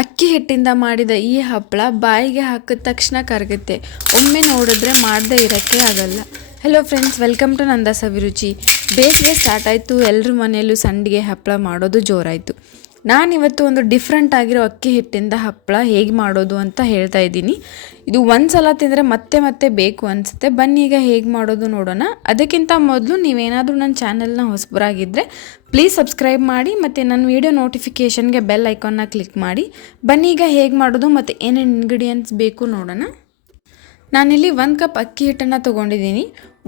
ಅಕ್ಕಿ ಹಿಟ್ಟಿಂದ ಮಾಡಿದ ಈ ಹಪ್ಪಳ ಬಾಯಿಗೆ ಹಾಕಿದ ತಕ್ಷಣ ಕರಗುತ್ತೆ. ಒಮ್ಮೆ ನೋಡಿದ್ರೆ ಮಾಡದೇ ಇರೋಕ್ಕೆ ಆಗಲ್ಲ. ಹೆಲೋ ಫ್ರೆಂಡ್ಸ್, ವೆಲ್ಕಮ್ ಟು ನಂದ ಸವಿರುಚಿ. ಬೇಸಿಗೆ ಸ್ಟಾರ್ಟ್ ಆಯಿತು. ಎಲ್ಲರ ಮನೆಯಲ್ಲೂ ಸಂಡಿಗೆ ಹಪ್ಪಳ ಮಾಡೋದು ಜೋರಾಯಿತು. ನಾನಿವತ್ತು ಒಂದು ಡಿಫ್ರೆಂಟ್ ಆಗಿರೋ ಅಕ್ಕಿ ಹಿಟ್ಟಿಂದ ಹಪ್ಪಳ ಹೇಗೆ ಮಾಡೋದು ಅಂತ ಹೇಳ್ತಾ ಇದ್ದೀನಿ. ಇದು ಒಂದು ಸಲ ತಿಂದರೆ ಮತ್ತೆ ಮತ್ತೆ ಬೇಕು ಅನಿಸುತ್ತೆ. ಬನ್ನಿ ಈಗ ಹೇಗೆ ಮಾಡೋದು ನೋಡೋಣ. ಅದಕ್ಕಿಂತ ಮೊದಲು ನೀವೇನಾದರೂ ನನ್ನ ಚಾನಲ್ನ ಹೊಸಬರಾಗಿದ್ದರೆ ಪ್ಲೀಸ್ ಸಬ್ಸ್ಕ್ರೈಬ್ ಮಾಡಿ ಮತ್ತು ನನ್ನ ವೀಡಿಯೋ ನೋಟಿಫಿಕೇಷನ್ಗೆ ಬೆಲ್ ಐಕಾನ್ನ ಕ್ಲಿಕ್ ಮಾಡಿ. ಬನ್ನಿ ಈಗ ಹೇಗೆ ಮಾಡೋದು ಮತ್ತು ಏನೇನು ಇಂಗ್ರೀಡಿಯೆಂಟ್ಸ್ ಬೇಕು ನೋಡೋಣ. ನಾನಿಲ್ಲಿ 1 ಕಪ್ ಅಕ್ಕಿ ಹಿಟ್ಟನ್ನು ತೊಗೊಂಡಿದ್ದೀನಿ.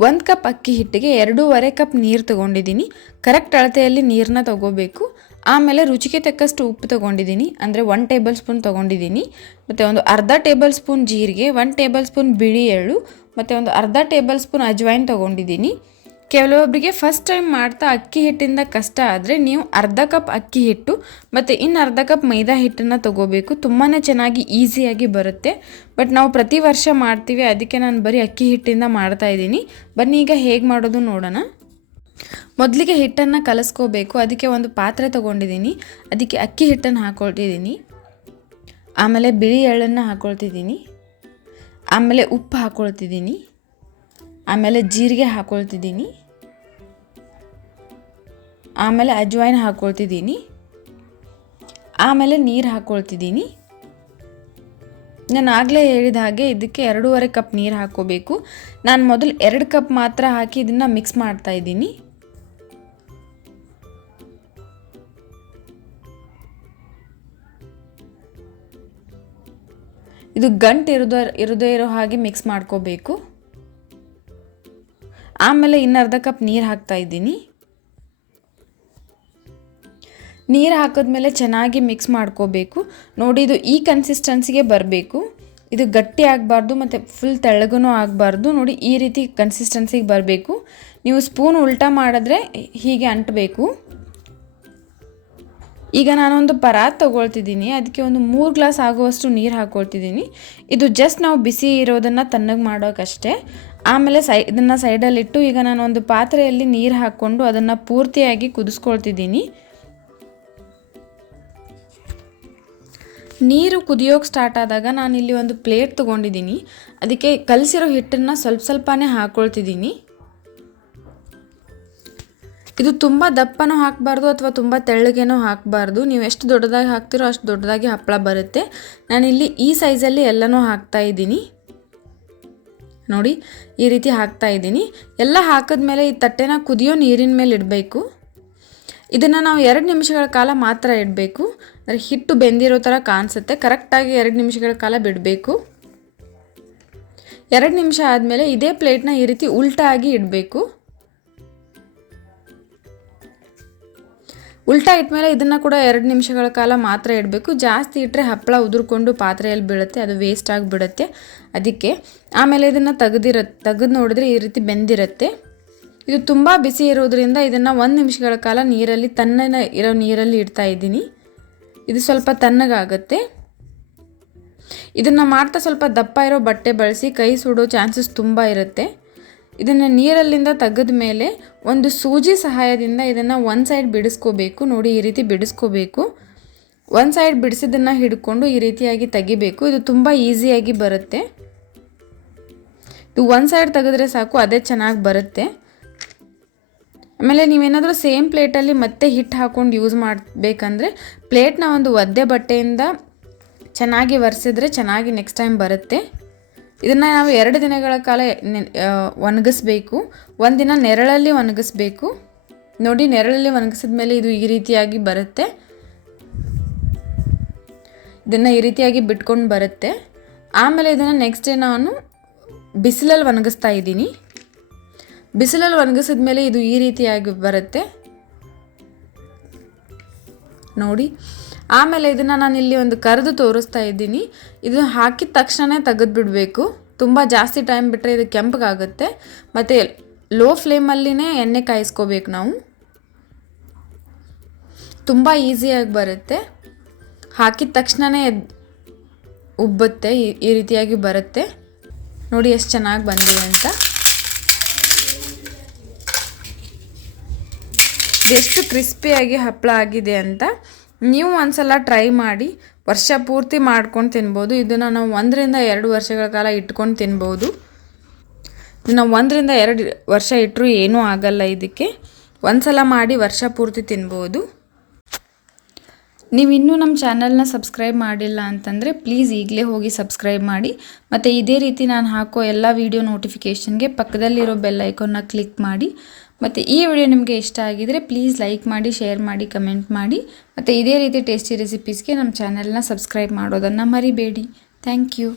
1 ಕಪ್ ಅಕ್ಕಿ ಹಿಟ್ಟಿಗೆ 2.5 ಕಪ್ ನೀರು ತೊಗೊಂಡಿದ್ದೀನಿ. ಕರೆಕ್ಟ್ ಅಳತೆಯಲ್ಲಿ ನೀರನ್ನ ತೊಗೋಬೇಕು. ಆಮೇಲೆ ರುಚಿಗೆ ತಕ್ಕಷ್ಟು ಉಪ್ಪು ತೊಗೊಂಡಿದ್ದೀನಿ, ಅಂದರೆ 1 ಟೇಬಲ್ ಸ್ಪೂನ್ ತೊಗೊಂಡಿದ್ದೀನಿ. ಮತ್ತು ಒಂದು ಅರ್ಧ ಟೇಬಲ್ ಸ್ಪೂನ್ ಜೀರಿಗೆ, 1 ಟೇಬಲ್ ಸ್ಪೂನ್ ಬಿಳಿ ಎಳ್ಳು ಮತ್ತು ಒಂದು ಅರ್ಧ ಟೇಬಲ್ ಸ್ಪೂನ್ ಅಜ್ವೈನ್ ತೊಗೊಂಡಿದ್ದೀನಿ. ಕೆಲವೊಬ್ಬರಿಗೆ ಫಸ್ಟ್ ಟೈಮ್ ಮಾಡ್ತಾ ಅಕ್ಕಿ ಹಿಟ್ಟಿಂದ ಕಷ್ಟ ಆದರೆ ನೀವು ಅರ್ಧ ಕಪ್ ಅಕ್ಕಿ ಹಿಟ್ಟು ಮತ್ತು ಇನ್ನು ಅರ್ಧ ಕಪ್ ಮೈದಾ ಹಿಟ್ಟನ್ನು ತೊಗೋಬೇಕು. ತುಂಬಾ ಚೆನ್ನಾಗಿ ಈಸಿಯಾಗಿ ಬರುತ್ತೆ. ಬಟ್ ನಾವು ಪ್ರತಿ ವರ್ಷ ಮಾಡ್ತೀವಿ, ಅದಕ್ಕೆ ನಾನು ಬರೀ ಅಕ್ಕಿ ಹಿಟ್ಟಿಂದ ಮಾಡ್ತಾಯಿದ್ದೀನಿ. ಬನ್ನಿ ಈಗ ಹೇಗೆ ಮಾಡೋದು ನೋಡೋಣ. ಮೊದಲಿಗೆ ಹಿಟ್ಟನ್ನು ಕಲಸ್ಕೋಬೇಕು. ಅದಕ್ಕೆ ಒಂದು ಪಾತ್ರೆ ತೊಗೊಂಡಿದ್ದೀನಿ. ಅದಕ್ಕೆ ಅಕ್ಕಿ ಹಿಟ್ಟನ್ನು ಹಾಕ್ಕೊಳ್ತಿದ್ದೀನಿ. ಆಮೇಲೆ ಬಿಳಿ ಎಳ್ಳನ್ನು ಹಾಕ್ಕೊಳ್ತಿದ್ದೀನಿ. ಆಮೇಲೆ ಉಪ್ಪು ಹಾಕ್ಕೊಳ್ತಿದ್ದೀನಿ. ಆಮೇಲೆ ಜೀರಿಗೆ ಹಾಕ್ಕೊಳ್ತಿದ್ದೀನಿ. ಆಮೇಲೆ ಅಜ್ವೈನ್ ಹಾಕ್ಕೊಳ್ತಿದ್ದೀನಿ. ಆಮೇಲೆ ನೀರು ಹಾಕ್ಕೊಳ್ತಿದ್ದೀನಿ. ನಾನು ಆಗಲೇ ಹೇಳಿದ ಹಾಗೆ ಇದಕ್ಕೆ 2.5 ಕಪ್ ನೀರು ಹಾಕ್ಕೋಬೇಕು. ನಾನು ಮೊದಲು 2 ಕಪ್ ಮಾತ್ರ ಹಾಕಿ ಇದನ್ನು ಮಿಕ್ಸ್ ಮಾಡ್ತಾಯಿದ್ದೀನಿ. ಇದು ಗಂಟು ಇರದೇ ಇರೋ ಹಾಗೆ ಮಿಕ್ಸ್ ಮಾಡ್ಕೋಬೇಕು. ಆಮೇಲೆ ಇನ್ನು ಅರ್ಧ ಕಪ್ ನೀರು ಹಾಕ್ತಾಯಿದ್ದೀನಿ. ನೀರು ಹಾಕಿದ್ಮೇಲೆ ಚೆನ್ನಾಗಿ ಮಿಕ್ಸ್ ಮಾಡ್ಕೋಬೇಕು. ನೋಡಿ, ಇದು ಈ ಕನ್ಸಿಸ್ಟೆನ್ಸಿಗೆ ಬರಬೇಕು. ಇದು ಗಟ್ಟಿ ಆಗಬಾರ್ದು ಮತ್ತು ಫುಲ್ ತೆಳ್ಳಗೂ ಆಗಬಾರ್ದು. ನೋಡಿ, ಈ ರೀತಿ ಕನ್ಸಿಸ್ಟೆನ್ಸಿಗೆ ಬರಬೇಕು. ನೀವು ಸ್ಪೂನ್ ಉಲ್ಟಾ ಮಾಡಿದ್ರೆ ಹೀಗೆ ಅಂಟಬೇಕು. ಈಗ ನಾನೊಂದು ಪರಾತ್ ತೊಗೊಳ್ತಿದ್ದೀನಿ. ಅದಕ್ಕೆ ಒಂದು 3 ಗ್ಲಾಸ್ ಆಗುವಷ್ಟು ನೀರು ಹಾಕ್ಕೊಳ್ತಿದ್ದೀನಿ. ಇದು ಜಸ್ಟ್ ನಾವು ಬಿಸಿ ಇರೋದನ್ನು ತಣ್ಣಗೆ ಮಾಡೋಕ್ಕಷ್ಟೇ. ಆಮೇಲೆ ಇದನ್ನು ಸೈಡಲ್ಲಿಟ್ಟು ಈಗ ನಾನೊಂದು ಪಾತ್ರೆಯಲ್ಲಿ ನೀರು ಹಾಕ್ಕೊಂಡು ಅದನ್ನು ಪೂರ್ತಿಯಾಗಿ ಕುದಿಸ್ಕೊಳ್ತಿದ್ದೀನಿ. ನೀರು ಕುದಿಯೋಕೆ ಸ್ಟಾರ್ಟ್ ಆದಾಗ ನಾನಿಲ್ಲಿ ಒಂದು ಪ್ಲೇಟ್ ತೊಗೊಂಡಿದ್ದೀನಿ. ಅದಕ್ಕೆ ಕಲಸಿರೋ ಹಿಟ್ಟನ್ನು ಸ್ವಲ್ಪನೇ ಹಾಕ್ಕೊಳ್ತಿದ್ದೀನಿ. ಇದು ತುಂಬ ದಪ್ಪನೂ ಹಾಕಬಾರ್ದು ಅಥವಾ ತುಂಬ ತೆಳ್ಳಗೇನೂ ಹಾಕಬಾರ್ದು. ನೀವು ಎಷ್ಟು ದೊಡ್ಡದಾಗಿ ಹಾಕ್ತಿರೋ ಅಷ್ಟು ದೊಡ್ಡದಾಗಿ ಹಪ್ಪಳ ಬರುತ್ತೆ. ನಾನಿಲ್ಲಿ ಈ ಸೈಜಲ್ಲಿ ಎಲ್ಲನೂ ಹಾಕ್ತಾಯಿದ್ದೀನಿ. ನೋಡಿ, ಈ ರೀತಿ ಹಾಕ್ತಾಯಿದ್ದೀನಿ. ಎಲ್ಲ ಹಾಕಿದ್ಮೇಲೆ ಈ ತಟ್ಟೆನ ಕುದಿಯೋ ನೀರಿನ ಮೇಲೆ ಇಡಬೇಕು. ಇದನ್ನು ನಾವು 2 ನಿಮಿಷಗಳ ಕಾಲ ಮಾತ್ರ ಇಡಬೇಕು. ಅಂದರೆ ಹಿಟ್ಟು ಬೆಂದಿರೋ ಥರ ಕಾಣಿಸುತ್ತೆ. ಕರೆಕ್ಟಾಗಿ 2 ನಿಮಿಷಗಳ ಕಾಲ ಬಿಡಬೇಕು. 2 ನಿಮಿಷ ಆದಮೇಲೆ ಇದೇ ಪ್ಲೇಟ್ನ ಈ ರೀತಿ ಉಲ್ಟಾಗಿ ಇಡಬೇಕು. ಉಲ್ಟಾ ಇಟ್ಮೇಲೆ ಇದನ್ನು ಕೂಡ 2 ನಿಮಿಷಗಳ ಕಾಲ ಮಾತ್ರ ಇಡಬೇಕು. ಜಾಸ್ತಿ ಇಟ್ಟರೆ ಹಪ್ಪಳ ಉದುರ್ಕೊಂಡು ಪಾತ್ರೆಯಲ್ಲಿ ಬೀಳುತ್ತೆ, ಅದು ವೇಸ್ಟ್ ಆಗಿಬಿಡುತ್ತೆ. ಅದಕ್ಕೆ ಆಮೇಲೆ ಇದನ್ನು ತೆಗೆದು ನೋಡಿದ್ರೆ ಈ ರೀತಿ ಬೆಂದಿರುತ್ತೆ. ಇದು ತುಂಬ ಬಿಸಿ ಇರೋದ್ರಿಂದ ಇದನ್ನು 1 ನಿಮಿಷಗಳ ಕಾಲ ನೀರಲ್ಲಿ ತಣ್ಣನೆ ಇರೋ ನೀರಲ್ಲಿ ಇಡ್ತಾ ಇದ್ದೀನಿ. ಇದು ಸ್ವಲ್ಪ ತಣ್ಣಗಾಗುತ್ತೆ. ಇದನ್ನು ಮಾಡ್ತಾ ಸ್ವಲ್ಪ ದಪ್ಪ ಇರೋ ಬಟ್ಟೆ ಬಳಸಿ ಕೈ ಸುಡೋ ಚಾನ್ಸಸ್ ತುಂಬ ಇರುತ್ತೆ. ಇದನ್ನು ನೀರಲ್ಲಿಂದ ತೆಗೆದ ಮೇಲೆ ಒಂದು ಸೂಜಿ ಸಹಾಯದಿಂದ ಇದನ್ನು ಒಂದು ಸೈಡ್ ಬಿಡಿಸ್ಕೋಬೇಕು. ನೋಡಿ, ಈ ರೀತಿ ಬಿಡಿಸ್ಕೋಬೇಕು. ಒಂದು ಸೈಡ್ ಬಿಡಿಸಿದ್ದನ್ನು ಹಿಡ್ಕೊಂಡು ಈ ರೀತಿಯಾಗಿ ತೆಗಿಬೇಕು. ಇದು ತುಂಬ ಈಸಿಯಾಗಿ ಬರುತ್ತೆ. ಇದು ಒಂದು ಸೈಡ್ ತೆಗೆದ್ರೆ ಸಾಕು, ಅದೇ ಚೆನ್ನಾಗಿ ಬರುತ್ತೆ. ಆಮೇಲೆ ನೀವೇನಾದರೂ ಸೇಮ್ ಪ್ಲೇಟಲ್ಲಿ ಮತ್ತೆ ಹಿಟ್ಟು ಹಾಕ್ಕೊಂಡು ಯೂಸ್ ಮಾಡಬೇಕಂದ್ರೆ ಪ್ಲೇಟ್ನ ಒಂದು ಒದ್ದೆ ಬಟ್ಟೆಯಿಂದ ಚೆನ್ನಾಗಿ ಒರೆಸಿದ್ರೆ ಚೆನ್ನಾಗಿ ನೆಕ್ಸ್ಟ್ ಟೈಮ್ ಬರುತ್ತೆ. ಇದನ್ನು ನಾವು 2 ದಿನಗಳ ಕಾಲ ಒಣಗಿಸ್ಬೇಕು. 1 ದಿನ ನೆರಳಲ್ಲಿ ಒಣಗಿಸ್ಬೇಕು. ನೋಡಿ, ನೆರಳಲ್ಲಿ ಒಣಗಿಸಿದ ಮೇಲೆ ಇದು ಈ ರೀತಿಯಾಗಿ ಬರುತ್ತೆ. ಇದನ್ನು ಈ ರೀತಿಯಾಗಿ ಬಿಟ್ಕೊಂಡು ಬರುತ್ತೆ. ಆಮೇಲೆ ಇದನ್ನು ನೆಕ್ಸ್ಟ್ ಡೇ ನಾನು ಬಿಸಿಲಲ್ಲಿ ಒಣಗಿಸ್ತಾ ಇದ್ದೀನಿ. ಬಿಸಿಲಲ್ಲಿ ಒಣಗಿಸಿದ ಮೇಲೆ ಇದು ಈ ರೀತಿಯಾಗಿ ಬರುತ್ತೆ ನೋಡಿ. ಆಮೇಲೆ ಇದನ್ನು ನಾನಿಲ್ಲಿ ಒಂದು ಕರೆದು ತೋರಿಸ್ತಾ ಇದ್ದೀನಿ. ಇದು ಹಾಕಿದ ತಕ್ಷಣ ತೆಗೆದುಬಿಡಬೇಕು. ತುಂಬ ಜಾಸ್ತಿ ಟೈಮ್ ಬಿಟ್ಟರೆ ಇದು ಕೆಂಪಗಾಗುತ್ತೆ. ಮತ್ತು ಲೋ ಫ್ಲೇಮಲ್ಲಿನೇ ಎಣ್ಣೆ ಕಾಯಿಸ್ಕೋಬೇಕು ನಾವು. ತುಂಬ ಈಸಿಯಾಗಿ ಬರುತ್ತೆ. ಹಾಕಿದ ತಕ್ಷಣವೇ ಉಬ್ಬುತ್ತೆ, ಈ ರೀತಿಯಾಗಿ ಬರುತ್ತೆ. ನೋಡಿ ಎಷ್ಟು ಚೆನ್ನಾಗಿ ಬಂದಿದೆ ಅಂತ. ಎಷ್ಟು ಕ್ರಿಸ್ಪಿಯಾಗಿ ಹಪ್ಪಳ ಆಗಿದೆ ಅಂತ. ನೀವು ಒಂದ್ಸಲ ಟ್ರೈ ಮಾಡಿ, ವರ್ಷ ಪೂರ್ತಿ ಮಾಡ್ಕೊಂಡು ತಿನ್ಬೋದು. ಇದನ್ನು ನಾವು 1-2 ವರ್ಷಗಳ ಕಾಲ ಇಟ್ಕೊಂಡು ತಿನ್ಬೋದು. ನಾವು 1-2 ವರ್ಷ ಇಟ್ಟರೂ ಏನೂ ಆಗಲ್ಲ. ಇದಕ್ಕೆ ಒಂದ್ಸಲ ಮಾಡಿ ವರ್ಷ ಪೂರ್ತಿ ತಿನ್ಬೋದು. ನೀವು ಇನ್ನೂ ನಮ್ಮ ಚಾನಲ್ನ ಸಬ್ಸ್ಕ್ರೈಬ್ ಮಾಡಿಲ್ಲ ಅಂತಂದರೆ ಪ್ಲೀಸ್ ಈಗಲೇ ಹೋಗಿ ಸಬ್ಸ್ಕ್ರೈಬ್ ಮಾಡಿ. ಮತ್ತು ಇದೇ ರೀತಿ ನಾನು ಹಾಕೋ ಎಲ್ಲ ವೀಡಿಯೋ ನೋಟಿಫಿಕೇಷನ್ಗೆ ಪಕ್ಕದಲ್ಲಿರೋ ಬೆಲ್ ಐಕಾನ್ನ ಕ್ಲಿಕ್ ಮಾಡಿ. ಮತ್ತು ಈ ವಿಡಿಯೋ ನಿಮಗೆ ಇಷ್ಟ ಆಗಿದರೆ ಪ್ಲೀಸ್ ಲೈಕ್ ಮಾಡಿ, ಶೇರ್ ಮಾಡಿ, ಕಮೆಂಟ್ ಮಾಡಿ. ಮತ್ತು ಇದೇ ರೀತಿ ಟೇಸ್ಟಿ ರೆಸಿಪೀಸ್ಗೆ ನಮ್ಮ ಚಾನಲ್ನ ಸಬ್ಸ್ಕ್ರೈಬ್ ಮಾಡೋದನ್ನು ಮರಿಬೇಡಿ. Thank you.